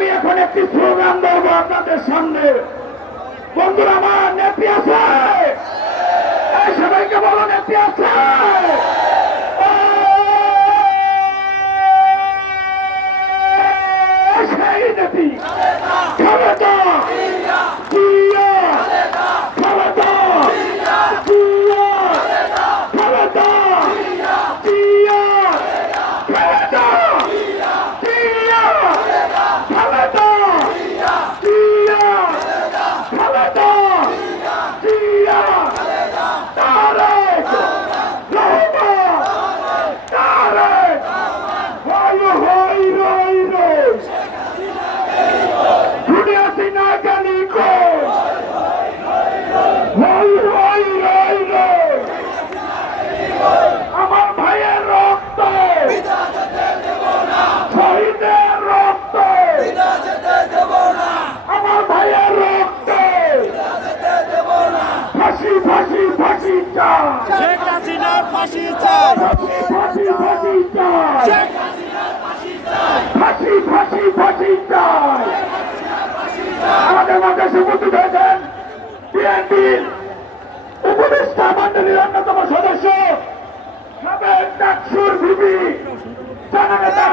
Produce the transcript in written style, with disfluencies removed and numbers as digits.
আমি এখন একটি স্লোগান দেবো আপনাদের সামনে। বন্ধুরা আমার, নেত্রী আছে? এই সবাইকে বলো নেত্রী আছে? সেই নেত্রী খালেদা জিয়া, খালেদা জিয়া, খালেদা জিয়া, খালেদা জিয়া, খালেদা জিয়া, খালেদা জিয়া, তারেক রহমান, তারেক হই হই রই রই, দুনিয়া সিনা গানি কো হই হই রই রই, আমার ভাইয়ের রক্ত শহীদের রক্ত, আমার ভাইয়ের রক্ত ফাঁসি ফাঁসি ফাঁসি চাই, শেখ হাসিনার ফাঁসি চাই, ফাঁসি ফাঁসি চাই, ফাঁসি ফাঁসি ফাঁসি চাই। আমাদের মাঝে উপস্থিত হয়েছেন বিএনপির উপদেষ্টা মন্ডলীর অন্যতম সদস্য সাবেক ডাকসুর ভিপি জননেতা